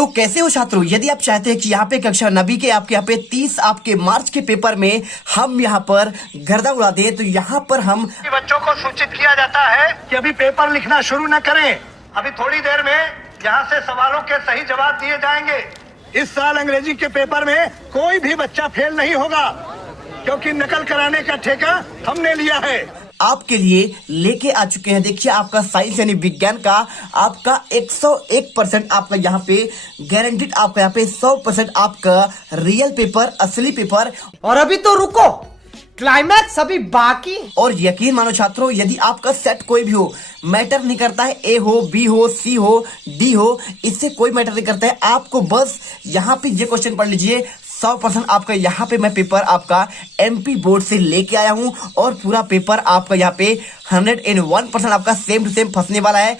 तो कैसे हो छात्रों, यदि आप चाहते हैं कि यहाँ पे कक्षा 9वीं के आपके यहाँ पे 30 आपके मार्च के पेपर में हम यहाँ पर गर्दा उड़ा दें, तो यहाँ पर हम बच्चों को सूचित किया जाता है कि अभी पेपर लिखना शुरू न करें। अभी थोड़ी देर में यहाँ से सवालों के सही जवाब दिए जाएंगे। इस साल अंग्रेजी के पेपर में कोई भी बच्चा फेल नहीं होगा, क्योंकि नकल कराने का ठेका हमने लिया है। आपके लिए लेके आ चुके हैं। देखिए आपका साइंस यानी विज्ञान का आपका 101% आपका यहाँ पे गारंटीड, आपका यहाँ पे 100% आपका रियल पेपर, असली पेपर। और अभी तो रुको, क्लाइमैक्स अभी बाकी। और यकीन मानो छात्रों, यदि आपका सेट कोई भी हो, मैटर नहीं करता है, ए हो, बी हो, सी हो, डी हो, इससे कोई मैटर नहीं करता है। आपको बस यहाँ पे ये क्वेश्चन पढ़ लीजिए। 100% आपका यहाँ पे मैं पेपर आपका एमपी बोर्ड से लेके आया हूँ और पूरा पेपर आपका यहाँ पे 101% आपका सेम टू सेम फंसने वाला है।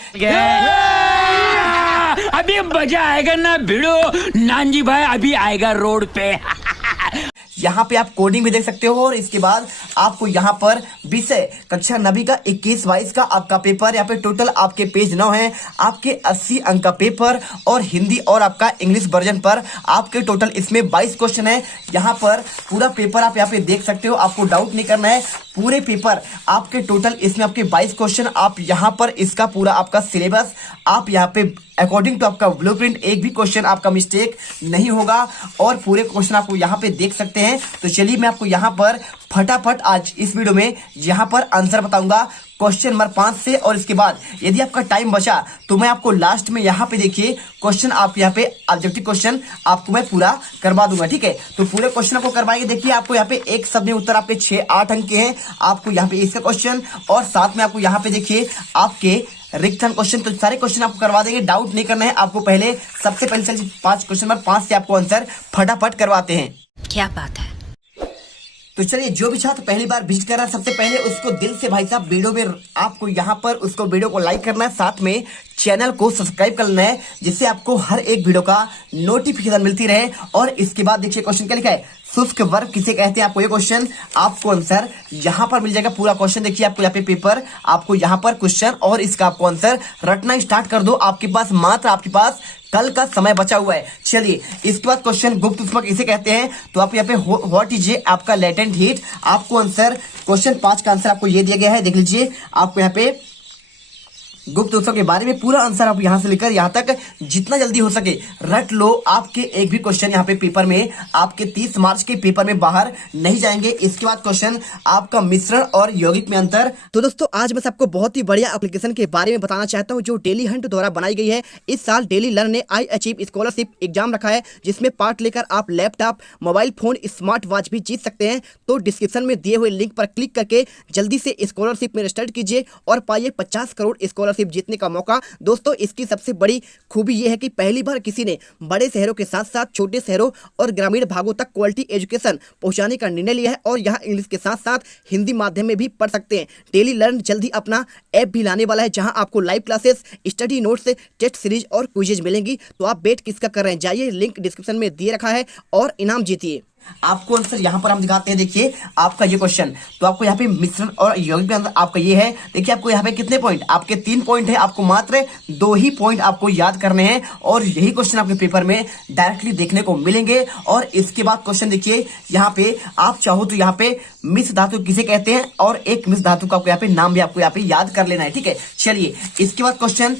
अभी मजा आएगा ना भिड़ो, नानजी भाई अभी आएगा रोड पे। यहाँ पे आप कोडिंग भी देख सकते हो और इसके बाद आपको यहाँ पर विषय कक्षा 9वीं का 21-22 का आपका पेपर, यहाँ पे टोटल आपके पेज 9 है, आपके 80 अंक का पेपर और हिंदी और आपका इंग्लिश वर्जन पर आपके टोटल इसमें 22 क्वेश्चन है। यहाँ पर पूरा पेपर आप यहाँ पे देख सकते हो, आपको डाउट नहीं करना है। पूरे पेपर आपके टोटल इसमें आपके 22 क्वेश्चन, आप यहाँ पर इसका पूरा आपका सिलेबस आप यहाँ पे अकॉर्डिंग टू आपका ब्लूप्रिंट एक भी क्वेश्चन आपका मिस्टेक नहीं होगा और पूरे क्वेश्चन आपको यहाँ पे देख सकते हैं। तो चलिए मैं आपको यहाँ पर फटाफट आज इस वीडियो में यहाँ पर आंसर बताऊंगा क्वेश्चन नंबर 5 से, और इसके बाद यदि आपका टाइम बचा तो मैं आपको लास्ट में यहाँ पे देखिए क्वेश्चन आप यहाँ पे ऑब्जेक्टिव क्वेश्चन आपको मैं पूरा करवा दूंगा, ठीक है। तो पूरे क्वेश्चन आपको करवाएंगे। देखिए आपको यहाँ पे एक शब्द में उत्तर आपके 6-8 अंक के हैं, आपको यहाँ पे इसका क्वेश्चन और साथ में आपको यहाँ पे देखिए आपके रिक्त क्वेश्चन। तो सारे क्वेश्चन आपको करवा देंगे, डाउट नहीं करना है आपको। पहले सबसे पहले चलिए 5 क्वेश्चन नंबर 5 से आपको आंसर फटाफट करवाते हैं। क्या बात है। तो चलिए जो भी छात्र पहली बार विजिट कर रहा है, सबसे पहले उसको दिल से भाई साहब वीडियो में आपको यहाँ पर उसको वीडियो को लाइक करना है, साथ में चैनल को सब्सक्राइब करना है, जिससे आपको हर एक वीडियो का नोटिफिकेशन मिलती रहे। और इसके बाद देखिए क्वेश्चन क्या लिखा है, शुष्क वर्ब किसे कहते हैं। आपको ये क्वेश्चन आपको आंसर यहाँ पर मिल जाएगा। पूरा क्वेश्चन देखिए आपको यहाँ पे पेपर, आपको यहाँ पर क्वेश्चन और इसका आपको आंसर रटना स्टार्ट कर दो। आपके पास मात्र आपके पास कल का समय बचा हुआ है। चलिए इसके बाद क्वेश्चन गुप्त ऊष्मा किसे कहते हैं। तो आप यहाँ पे व्हाट इज ए आपका लेटेंट हीट, आपको आंसर क्वेश्चन 5 का आंसर आपको ये दिया गया है। देख लीजिए आपको यहाँ पे गुप्त ऊष्मा के बारे में पूरा आंसर आप यहां से लेकर यहां तक जितना जल्दी हो सके रट लो। आपके एक भी क्वेश्चन यहाँ पे पेपर में आपके 30 मार्च के पेपर में बाहर नहीं जाएंगे। इसके बाद क्वेश्चन आपका मिश्रण और यौगिक में अंतर। तो दोस्तों आज मैं आपको बहुत ही बढ़िया एप्लीकेशन के बारे में बताना चाहता हूं जो डेली हंट द्वारा बनाई गई है। इस साल डेली लर्न ने आई अचीव स्कॉलरशिप एग्जाम रखा है, जिसमें पार्ट लेकर आप laptop, mobile phone, smart watch भी जीत सकते हैं। तो डिस्क्रिप्शन में दिए हुए लिंक पर क्लिक करके जल्दी से स्कॉलरशिप में रजिस्टर कीजिए और पाइए 50 करोड़ स्कॉलरशिप जीतने का मौका। दोस्तों इसकी सबसे बड़ी खूबी यह है कि पहली बार किसी ने बड़े शहरों के साथ साथ छोटे शहरों और ग्रामीण भागों तक क्वालिटी एजुकेशन पहुंचाने का निर्णय लिया है और यहां इंग्लिश के साथ साथ हिंदी माध्यम में भी पढ़ सकते हैं। डेली लर्न जल्दी अपना ऐप भी लाने वाला है, जहां आपको live classes, study notes, test series और क्विजेज मिलेंगी। तो आप वेट किसका कर रहे हैं, जाइए लिंक डिस्क्रिप्शन में दिए रखा है और इनाम जीतिए। आपको आंसर यहाँ पर हम दिखाते हैं। देखिए आपका ये क्वेश्चन, तो आपको यहाँ पे मिश्रण और यौगिक में अंतर आपका ये है। देखिए आपको यहाँ पे कितने पॉइंट, आपके 3 पॉइंट है, आपको मात्र 2 ही पॉइंट आपको याद करने हैं और यही क्वेश्चन आपके पेपर में डायरेक्टली देखने को मिलेंगे। और इसके बाद क्वेश्चन देखिए यहाँ पे आप चाहो तो यहाँ पे मिश्र धातु किसे कहते हैं और एक मिश्र धातु का आपको यहाँ पे नाम भी आपको यहाँ पे याद कर लेना है, ठीक है। चलिए इसके बाद क्वेश्चन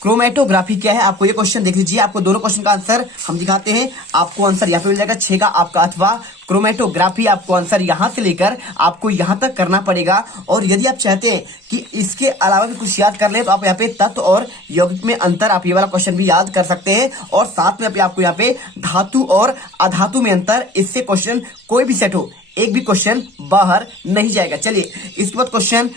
क्रोमेटोग्राफी क्या है, आपको ये क्वेश्चन देख लीजिए। आपको दोनों क्वेश्चन का आंसर हम दिखाते हैं। आपको आंसर यहाँ पे मिल जाएगा 6 का आपका, अथवा क्रोमेटोग्राफी आपको आंसर यहाँ से लेकर आपको यहाँ तक करना पड़ेगा। और यदि आप चाहते हैं कि इसके अलावा भी कुछ याद कर ले तो आप यहाँ पे तत्व और यौगिक में अंतर आप ये वाला क्वेश्चन भी याद कर सकते हैं। और साथ में आपको यहाँ पे धातु और अधातु में अंतर, इससे क्वेश्चन कोई भी सेट हो एक भी क्वेश्चन बाहर नहीं जाएगा। चलिए इसके बाद क्वेश्चन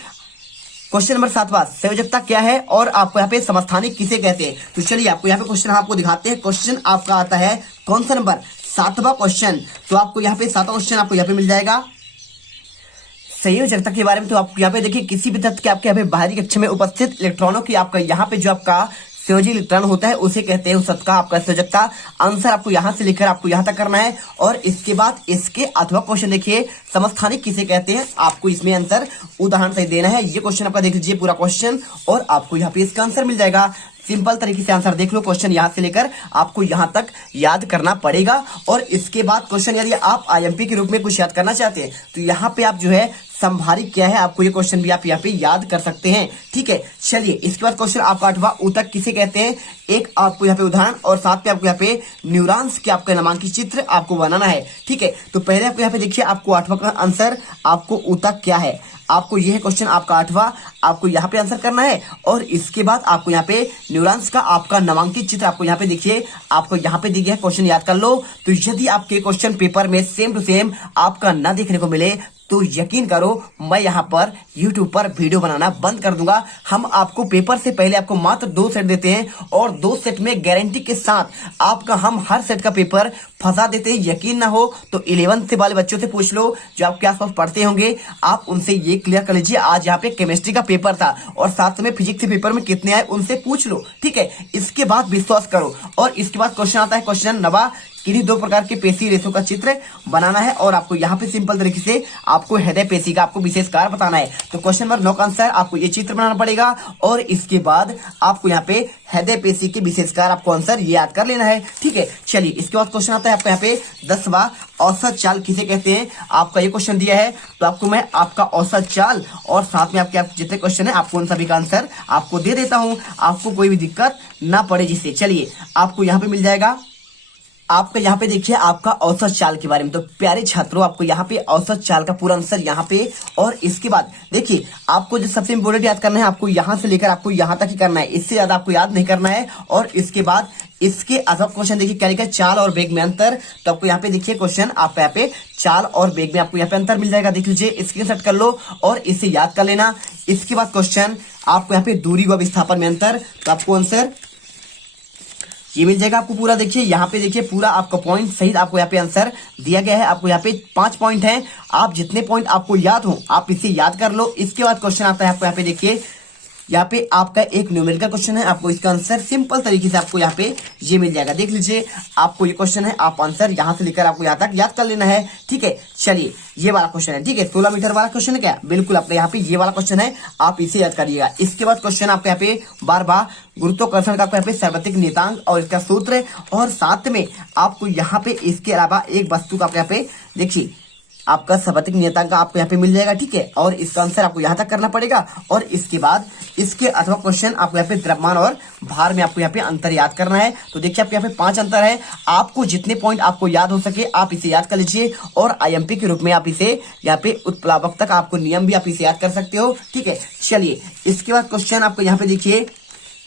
नंबर 7वां, संयोजकता क्या है और आपको यहाँ पे समस्थानिक किसे कहते हैं। तो चलिए आपको यहाँ पे क्वेश्चन आपको दिखाते हैं। क्वेश्चन आपका आता है कौन सा नंबर, 7वां क्वेश्चन। तो आपको यहाँ पे 7वां क्वेश्चन आपको यहाँ पे मिल जाएगा संयोजकता के बारे में। तो आप यहाँ पे देखिए किसी भी तत्व के आपके यहाँ पे बाहरी कक्षा में उपस्थित इलेक्ट्रॉनों की आपका यहाँ पे जो आपका संयोजी इलेक्ट्रॉन होता है उसे कहते हैं उस तत्व का आपका संयोजकता। आंसर आपको यहाँ से लेकर आपको यहाँ तक करना है। और इसके बाद इसके अथवा क्वेश्चन देखिए समस्थानिक किसे कहते हैं, आपको इसमें आंसर उदाहरण से देना है। ये क्वेश्चन आपका देख लीजिए पूरा क्वेश्चन और आपको यहाँ पे इसका आंसर मिल जाएगा। सिंपल तरीके से आंसर देख लो। क्वेश्चन यहाँ से लेकर आपको यहाँ तक याद करना पड़ेगा। और इसके बाद क्वेश्चन यदि आप आईएमपी के रूप में कुछ याद करना चाहते हैं तो यहाँ पे आप जो है संभारिक क्या है आपको ये क्वेश्चन भी आप यहाँ पे याद कर सकते हैं। ठीक है, चलिए इसके बाद क्वेश्चन आपका 8वां ऊतक किसे कहते हैं, एक आपको यहाँ पे उदाहरण और साथ में आपको यहाँ पे न्यूरॉन्स के आपका नामांकित चित्र आपको बनाना है। ठीक है, तो पहले आपको यहाँ पे देखिए आपको 8वां का आंसर आपको ऊतक क्या है, आपको यह है क्वेश्चन आपका 8वां, आपको यहाँ पे आंसर करना है। और इसके बाद आपको यहाँ पे न्यूरॉन्स का आपका नामांकित चित्र आपको यहाँ पे देखिए आपको यहाँ पे दिया गया है, क्वेश्चन याद कर लो। तो यदि आपके क्वेश्चन पेपर में सेम टू सेम आपका ना देखने को मिले तो यकीन करो मैं यहाँ पर YouTube पर वीडियो बनाना बंद कर दूंगा। हम आपको पेपर से पहले आपको मात्र 2 सेट देते हैं और 2 सेट में गारंटी के साथ आपका हम हर सेट का पेपर फंसा देते हैं। यकीन ना हो तो 11th से वाले बच्चों से पूछ लो जो आपके आसपास पढ़ते होंगे, आप उनसे ये क्लियर कर लीजिए। आज यहाँ पे केमिस्ट्री का पेपर था और साथ में फिजिक्स के पेपर में कितने आए उनसे पूछ लो। ठीक है, इसके बाद विश्वास करो। और इसके बाद क्वेश्चन आता है क्वेश्चन 9वां, किन्हीं 2 प्रकार के पेशी रेशों का चित्र बनाना है और आपको यहाँ पे सिंपल तरीके से आपको हृदय पेशी का आपको विशेष कार्य बताना है। तो क्वेश्चन नंबर 9 का आंसर आपको ये चित्र बनाना पड़ेगा और इसके बाद आपको यहाँ पे हृदय पेशी के विशेष कार्य आपको आंसर ये याद कर लेना है। ठीक है, चलिए इसके बाद क्वेश्चन आता है आपको यहाँ पे 10वां, औसत चाल किसे कहते हैं। आपका ये क्वेश्चन दिया है तो आपको मैं आपका औसत चाल और साथ में आपके जितने क्वेश्चन है आपको उन सभी का आंसर आपको दे देता हूँ, आपको कोई भी दिक्कत ना पड़े जिससे। चलिए आपको यहाँ पे मिल जाएगा आपका यहाँ पे देखिए आपका औसत चाल के बारे में। तो प्यारे छात्रों आपको यहाँ पे औसत चाल का पूरा आंसर यहाँ पे। और इसके बाद देखिए आपको जो सबसे इम्पोर्टेंट याद करना है आपको यहाँ से लेकर आपको यहाँ तक ही करना है, इससे ज्यादा आपको याद नहीं करना है। और इसके बाद इसके अगला क्वेश्चन देखिए क्या लिखा है, चाल और वेग में अंतर। तो आपको यहाँ पे देखिए क्वेश्चन आपका यहाँ पे चाल और वेग में आपको यहाँ पे अंतर मिल जाएगा, देख लीजिए, स्क्रीनशॉट कर लो और इसे याद कर लेना। इसके बाद क्वेश्चन आपको यहाँ पे दूरी व विस्थापन में अंतर, तो आपको आंसर ये मिल जाएगा आपको पूरा। देखिए यहाँ पे देखिए पूरा आपका पॉइंट सहित आपको यहाँ पे आंसर दिया गया है। आपको यहाँ पे 5 पॉइंट हैं, आप जितने पॉइंट आपको याद हो आप इसे याद कर लो। इसके बाद क्वेश्चन आता है आपको यहाँ पे देखिए यहाँ पे आपका एक न्यूमेरिकल क्वेश्चन है, आपको इसका आंसर सिंपल तरीके से आपको यहाँ पे ये मिल जाएगा, देख लीजिए। आपको ये क्वेश्चन है, आप आंसर यहाँ से लेकर आपको यहाँ तक याद कर लेना है। ठीक है, चलिए ये वाला क्वेश्चन है। ठीक है, 16 मीटर वाला क्वेश्चन है क्या, बिल्कुल आपने यहाँ पे ये वाला क्वेश्चन है, आप इसे याद करिएगा। इसके बाद क्वेश्चन आपको यहाँ पे बार गुरुत्वाकर्षण का यहाँ पे सर्वत्रिक नियतांक और इसका सूत्र, और साथ में आपको यहाँ पे इसके अलावा एक वस्तु का यहाँ पे देखिए आपका सर्वत्रिक नियतांक आपको यहाँ पे मिल जाएगा। ठीक है, और इसका आंसर आपको यहाँ तक करना पड़ेगा। और इसके बाद इसके अथवा क्वेश्चन आपको यहाँ पे द्रव्यमान और भार में आपको यहाँ पे अंतर याद करना है। तो देखिए आपके यहाँ पे 5 अंतर है, आपको जितने पॉइंट आपको याद हो सके आप इसे याद कर लीजिए। और आईएमपी के रूप में आप इसे यहाँ पे उत्प्लावकता का आपको नियम भी आप इसे याद कर सकते हो। ठीक है, चलिए इसके बाद क्वेश्चन आपको यहाँ पे देखिए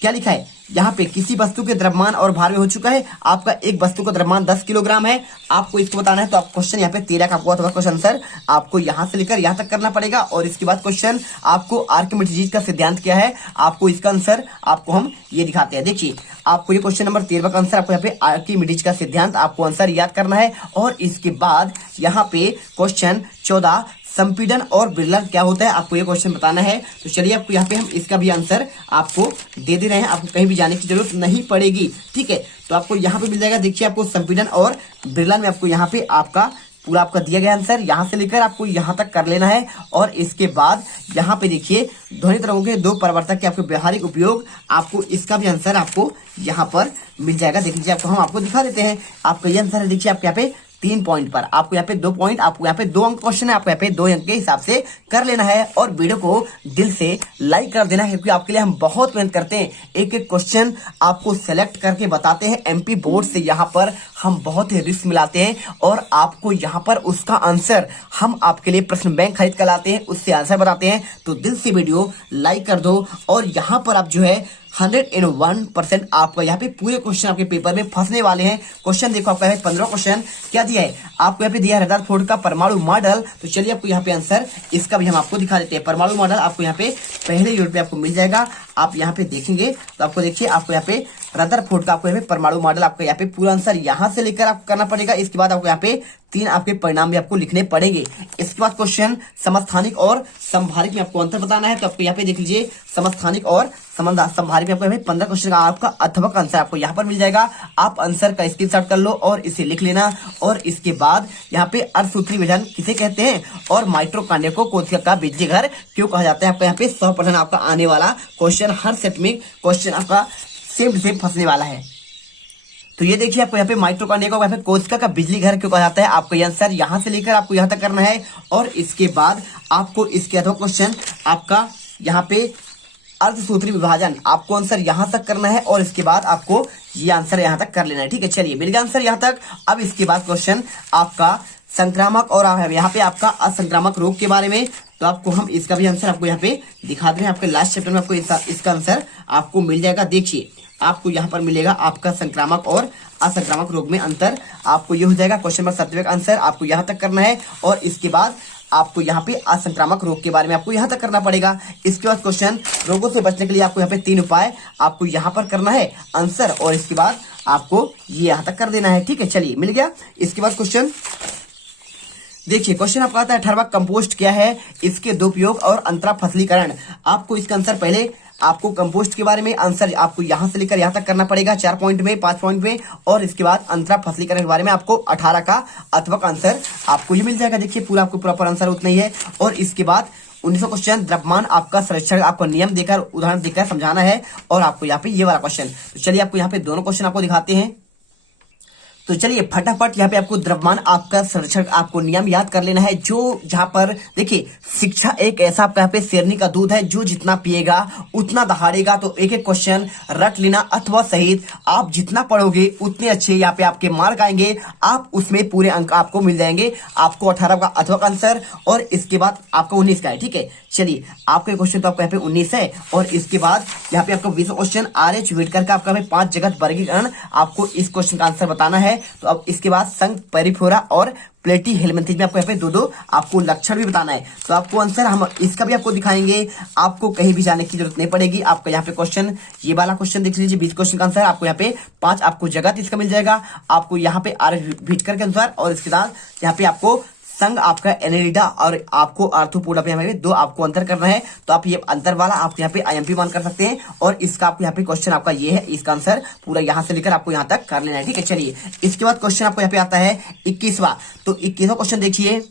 क्या लिखा है, यहाँ पे किसी वस्तु के द्रव्यमान और भार में हो चुका है। आपका एक वस्तु का द्रव्यमान 10 किलोग्राम है, आपको इसको बताना है। तो आप क्वेश्चन यहाँ पे 13 का आपको क्वेश्चन आंसर आपको यहाँ से लेकर यहाँ तक करना पड़ेगा। और इसके बाद क्वेश्चन आपको आर्किमिडीज का सिद्धांत क्या है, आपको इसका आंसर आपको हम ये दिखाते हैं। देखिए आपको ये क्वेश्चन नंबर 13 का आंसर आपको यहाँ पे आर्किमिडीज का सिद्धांत आपको आंसर याद करना है। और इसके बाद यहाँ पे क्वेश्चन 14 संपीड़न और विरलन क्या होता है, आपको ये क्वेश्चन बताना है। तो चलिए आपको यहाँ पे हम इसका भी आंसर आपको दे रहे हैं, आपको कहीं भी जाने की जरूरत नहीं पड़ेगी। ठीक है, तो आपको यहाँ पे मिल जाएगा, देखिए आपको संपीड़न और विरलन में आपको यहाँ पे आपका पूरा आपका दिया गया आंसर यहाँ से लेकर आपको यहाँ तक कर लेना है। और इसके बाद यहाँ पे देखिए ध्वनि तरंगों के 2 परिवर्तक के आपके व्यवहारिक उपयोग, आपको इसका भी आंसर आपको यहाँ पर मिल जाएगा, देख लीजिए। आपको हम आपको दिखा देते हैं, आपका ये आंसर है। देखिए आपके यहाँ पे 3 पॉइंट पर आपको यहाँ पे 2 पॉइंट, आपको यहाँ पे 2 अंक क्वेश्चन है, आपको यहाँ पे 2 अंक के हिसाब से कर लेना है। और वीडियो को दिल से लाइक कर देना है क्योंकि आपके लिए हम बहुत मेहनत करते हैं, एक एक क्वेश्चन आपको सेलेक्ट करके बताते हैं। एमपी बोर्ड से यहाँ पर हम बहुत ही रिस्क मिलाते हैं और आपको यहाँ पर उसका आंसर हम आपके लिए प्रश्न बैंक खरीद कर लाते हैं, उससे आंसर बताते हैं। तो दिल से वीडियो लाइक कर दो। और यहाँ पर आप जो है 101% आपका यहाँ पे पूरे क्वेश्चन आपके पेपर में फंसने वाले हैं। क्वेश्चन देखो आपका 15 क्वेश्चन क्या दिया है, आपको यहाँ पे दिया है रदरफोर्ड का परमाणु मॉडल। तो चलिए आपको यहाँ पे आंसर इसका भी हम आपको दिखा देते हैं। परमाणु मॉडल आपको यहाँ पे पहले यूनिट पे आपको मिल जाएगा, आप यहाँ पे देखेंगे तो आपको देखिए आपको यहाँ पे रदरफोर्ड का आपको यहाँ पे परमाणु मॉडल आपका यहाँ पे पूरा आंसर यहाँ से लेकर आपको करना पड़ेगा। इसके बाद आपको यहाँ पे 3 आपके परिणाम भी आपको लिखने पड़ेंगे। इसके बाद क्वेश्चन समस्थानिक और संभारिक में आपको अंतर बताना है। तो आपको यहाँ पे देख लीजिए समस्थानिक और संभारिक में आपको यहाँ पे 15 क्वेश्चन का आपका अथवा का आंसर आपको यहाँ पर मिल जाएगा। आप आंसर का स्क्रीनशॉट कर लो और इसे लिख लेना। और इसके बाद यहाँ पे अर्धसूत्री विभाजन किसे कहते हैं और माइटोकॉन्ड्रिया को कोशिका का बीज घर क्यों कहा जाता है, आपका यहाँ पे 100% आपका आने वाला क्वेश्चन, हर सेट में क्वेश्चन आपका सेम टू सेम फंसने वाला है। तो ये देखिए आपको यहाँ पे माइटोकॉन्ड्रिया को यहाँ पे कोशिका का बिजली घर क्यों कहा जाता है, आपको ये आंसर यहाँ से लेकर आपको यहाँ तक करना है। और इसके बाद आपको इसके अथवा क्वेश्चन आपका यहाँ पे अर्धसूत्री विभाजन, आपको आंसर यहाँ तक करना है और इसके बाद आपको ये आंसर यहाँ तक कर लेना है। ठीक है, चलिए मिल गया आंसर यहाँ तक। अब इसके बाद क्वेश्चन आपका संक्रामक और यहाँ पे आपका असंक्रामक रोग के बारे में, तो आपको हम इसका भी आंसर आपको यहाँ पे दिखा दे रहे हैं। आपके लास्ट चैप्टर में आपको इसका आंसर आपको मिल जाएगा। देखिए आपको यहाँ पर मिलेगा आपका संक्रामक और असंक्रामक रोग में अंतर, आपको ये हो जाएगा क्वेश्चन नंबर 7 का आंसर आपको यहाँ तक करना है। और इसके बाद आपको यहाँ पे असंक्रामक रोग के बारे में आपको यहाँ तक करना पड़ेगा। इसके बाद क्वेश्चन रोगों से बचने के लिए आपको यहाँ पे 3 उपाय आपको यहाँ पर करना है आंसर, और इसके बाद आपको ये यहाँ तक कर देना है। ठीक है, चलिए मिल गया। इसके बाद क्वेश्चन देखिए, क्वेश्चन आपका आता है 18वां, कंपोस्ट क्या है, इसके दो उपयोग और अंतरा फसलीकरण। आपको इसका आंसर पहले आपको कंपोस्ट के बारे में आंसर आपको यहां से लेकर यहां तक करना पड़ेगा 4 पॉइंट में, 5 पॉइंट में। और इसके बाद अंतरा फसलीकरण के बारे में आपको 18 का अथवा का आंसर आपको ये मिल जाएगा। देखिए पूरा आपको प्रॉपर आंसर उतना ही है। और इसके बाद 19वां क्वेश्चन द्रव्यमान आपका संरक्षण, आपको नियम देकर उदाहरण देकर समझाना है। और आपको यहाँ पे ये वाला क्वेश्चन, तो चलिए आपको यहाँ पे दोनों क्वेश्चन आपको दिखाते हैं। तो चलिए फटाफट यहाँ पे आपको द्रव्यमान आपका संरक्षण आपको नियम याद कर लेना है। जो जहां पर देखिए शिक्षा एक ऐसा आपका यहाँ पे शेरनी का दूध है, जो जितना पिएगा उतना दहाड़ेगा। तो एक एक क्वेश्चन रट लेना अथवा सहित, आप जितना पढ़ोगे उतने अच्छे यहाँ पे आपके मार्क आएंगे, आप उसमें पूरे अंक आपको मिल जाएंगे। आपको 18 का अथवा का आंसर और इसके बाद आपका 19 का है। ठीक है, चलिए आपका क्वेश्चन तो आपका यहाँ पे 19 है। और इसके बाद यहाँ पे आपका 20 क्वेश्चन RH विटकर का आपका 5 जगत वर्गीकरण, आपको इस क्वेश्चन का आंसर बताना है। तो अब इसके बाद संघ पेरिफेरा और प्लेटी हेलमिंथेस में आपको यहाँ पे 2-2 आपको लक्षण भी बताना है। तो आपको आंसर हम इसका भी आपको दिखाएंगे, आपको कहीं भी जाने की जरूरत नहीं पड़ेगी। आपका यहाँ पे क्वेश्चन ये वाला क्वेश्चन देख लीजिए, 20 क्वेश्चन का आंसर आपको यहाँ पे 5 आपको जगत इसका मिल जाएगा, आपको यहाँ पे RH विटकर के अनुसार। और इसके बाद यहाँ पे आपको संघ आपका एनेलिडा और आपको आर्थ्रोपोडा पे यहाँ पे 2 आपको अंतर करना है। तो आप ये अंतर वाला आप यहाँ पे IMP मान कर सकते हैं। और इसका आपको यहाँ पे क्वेश्चन आपका ये है, इसका आंसर पूरा यहाँ से लेकर आपको यहाँ तक कर लेना है। ठीक है, चलिए इसके बाद क्वेश्चन आपको यहाँ पे आता है 21वां। तो 21वां क्वेश्चन देखिए,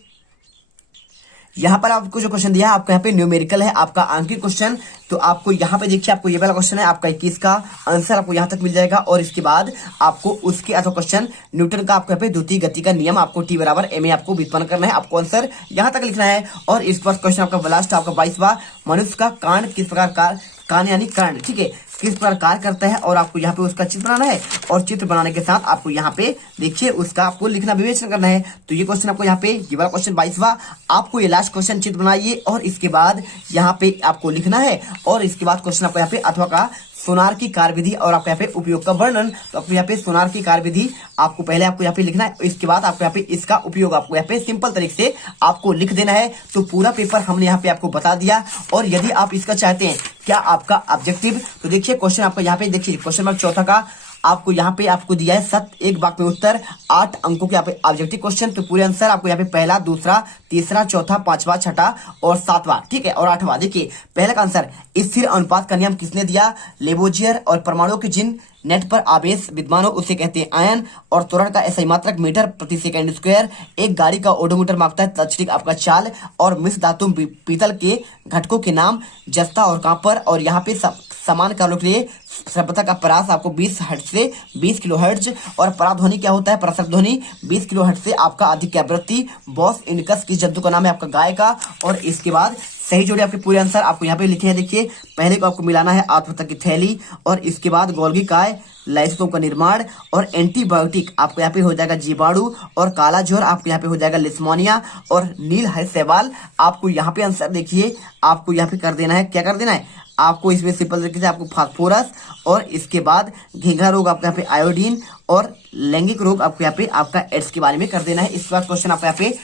यहाँ पर आपको जो क्वेश्चन दिया है आपको यहाँ पे न्यूमेरिकल है, आपका आंकिक क्वेश्चन। तो आपको यहाँ पे देखिए आपको ये वाला क्वेश्चन है, आपका 21 का आंसर आपको यहाँ तक मिल जाएगा। और इसके बाद आपको उसके अथवा क्वेश्चन न्यूटन का आपको यहाँ पे द्वितीय गति का नियम, आपको T बराबर ma आपको व्युत्पन्न करना है, आपको आंसर यहाँ तक लिखना है। और इस पर क्वेश्चन आपका लास्ट आपका 22वां, मनुष्य का कान किस प्रकार कान यानी कर्ण, ठीक है, किस प्रकार कार्य करता है। और आपको यहाँ पे उसका चित्र बनाना है। और चित्र बनाने के साथ आपको यहाँ पे देखिए उसका आपको लिखना विवेचन करना है। तो ये क्वेश्चन आपको यहाँ पे ये वाला क्वेश्चन 22वां, आपको ये लास्ट क्वेश्चन चित्र बनाइए और इसके बाद यहाँ पे आपको लिखना है। और इसके बाद क्वेश्चन आपको यहाँ पे अथवा का सोनार की कार्यविधि और आपको यहाँ पे उपयोग का वर्णन। तो आपको यहाँ पे सोनार की कार्यविधि आपको पहले आपको यहाँ पे लिखना है, इसके बाद आपको यहाँ पे इसका उपयोग आपको यहाँ पे सिंपल तरीके से आपको लिख देना है। तो पूरा पेपर हमने यहाँ पे आपको बता दिया। और यदि आप इसका चाहते हैं क्या आपका ऑब्जेक्टिव, तो देखिए क्वेश्चन आपका यहाँ पे देखिए क्वेश्चन नंबर 4 का आपको यहाँ पे आपको दिया है सत्य एक वाक्य में उत्तर, 8 अंकों के यहाँ पे ऑब्जेक्टिव क्वेश्चन। तो पूरे आंसर आपको यहाँ पे पहला, दूसरा, तीसरा, चौथा, 5वां, 6वां और 7वां, ठीक है, और 8वां। देखिए पहला का आंसर, स्थिर अनुपात का नियम किसने दिया, लेबोजियर। और परमाणु के जिन नेट पर आवेश विद्यमान हो उसे कहते हैं आयन। और त्वरण का SI मात्रक मीटर प्रति सेकंड स्क्वायर। एक गाड़ी का ओडोमीटर मापता है तत्क्षणिक आपका चाल। और मिश्र धातु पीतल के घटकों के नाम जस्ता और कांपर। और यहाँ पे समान कार्यों के लिए सभ्यता का परास आपको 20 हर्ट्ज से 20 किलो हर्ट्ज। और पराध्वनि क्या होता है, परासक ध्वनि 20 किलो हर्ट्ज से आपका अधिक आवृत्ति। बॉस इनकस किस जंतु का नाम है, आपका गाय का। और इसके बाद सही जोड़े आपके पूरे आंसर आपको यहाँ पे लिखे हैं। देखिए पहले को आपको मिलाना है आत्महत्या की थैली। और इसके बाद गोल्गी काय, लाइसोसोम का निर्माण। और एंटीबायोटिक आपको यहाँ पे हो जाएगा जीवाणु। और काला ज्वर आपको यहाँ पे हो जाएगा लिस्मोनिया। और नील हरित शैवाल आपको यहाँ पे आंसर देखिए आपको यहाँ पे कर देना है, क्या कर देना है आपको इसमें सिंपल तरीके से आपको फास्फोरस। और इसके बाद घीघा रोग आपको यहाँ पे आयोडीन। और लैंगिक रोग आपको यहाँ पे आपका एड्स के बारे में कर देना है। इसके बाद क्वेश्चन आपको यहाँ पे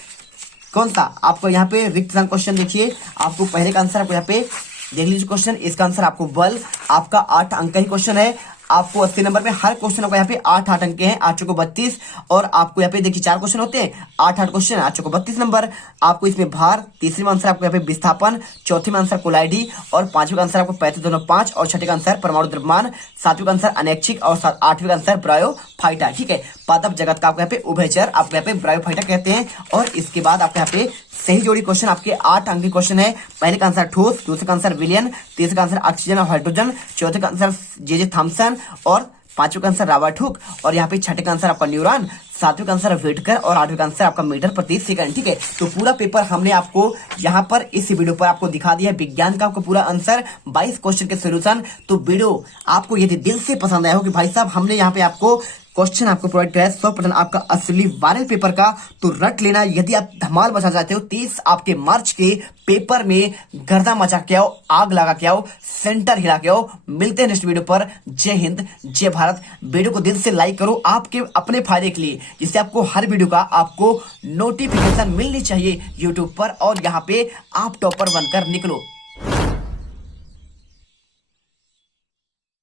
कौन सा आपको यहाँ पे रिक्त स्थान क्वेश्चन देखिए आपको पहले का आंसर आपको यहाँ पे देख लीजिए क्वेश्चन, इसका आंसर आपको बल, आपका 8 अंक का ही क्वेश्चन है। आपको 80 नंबर में हर क्वेश्चन को यहाँ पे 8 अंक के हैं, 8 को 32। और आपको यहाँ पे देखिए 4 क्वेश्चन होते हैं, 8 क्वेश्चन, 8 को 32 नंबर। आपको इसमें भार, तीसरे में आंसर आपको यहाँ पे विस्थापन, चौथे में आंसर कोलाइडी। और 5वें का आंसर आपको 35.5। और 6ठे का आंसर परमाणु द्रव्यमान। 7वें का आंसर अनैच्छिक। और 8वें का आंसर ब्रायोफाइटा, ठीक है, पादप जगत का आपको यहाँ पे उभयचर आपको यहाँ पे ब्रायोफाइटा कहते हैं। और इसके बाद आपको यहाँ पे सही जोड़ी क्वेश्चन आपके 8 अंक के क्वेश्चन है। पहले का आंसर ठोस, दूसरे का आंसर विलियन, तीसरे का आंसर ऑक्सीजन और हाइड्रोजन, चौथे का आंसर जे थॉमसन और पांचवें का आंसर रॉबर्ट हुक और यहाँ पे छठे का आंसर आपका न्यूरॉन, सातवें का आंसर व्हिटकर और आठवें का आंसर आपका मीटर प्रति सेकंड। ठीक है, तो पूरा पेपर हमने आपको यहाँ पर इस वीडियो पर आपको दिखा दिया है। विज्ञान का आपको पूरा आंसर, 22 क्वेश्चन के सोल्यूशन। तो वीडियो आपको यदि दिल से पसंद आया हो कि भाई साहब हमने यहाँ पे आपको क्वेश्चन आपको प्रोवाइड किया है 100% आपका असली वायरल पेपर का, तो रट लेना। यदि आप धमाल मचा चाहते हो 30 आपके मार्च के पेपर में गर्दा मचा के आओ, आग लगा के आओ, सेंटर हिला के आओ। मिलते हैं नेक्स्ट वीडियो पर। जय हिंद, जय भारत। वीडियो को दिल से लाइक करो आपके अपने फायदे के लिए, जिससे आपको हर वीडियो का आपको नोटिफिकेशन मिलनी चाहिए यूट्यूब पर, और यहाँ पे आप टॉपर बनकर निकलो।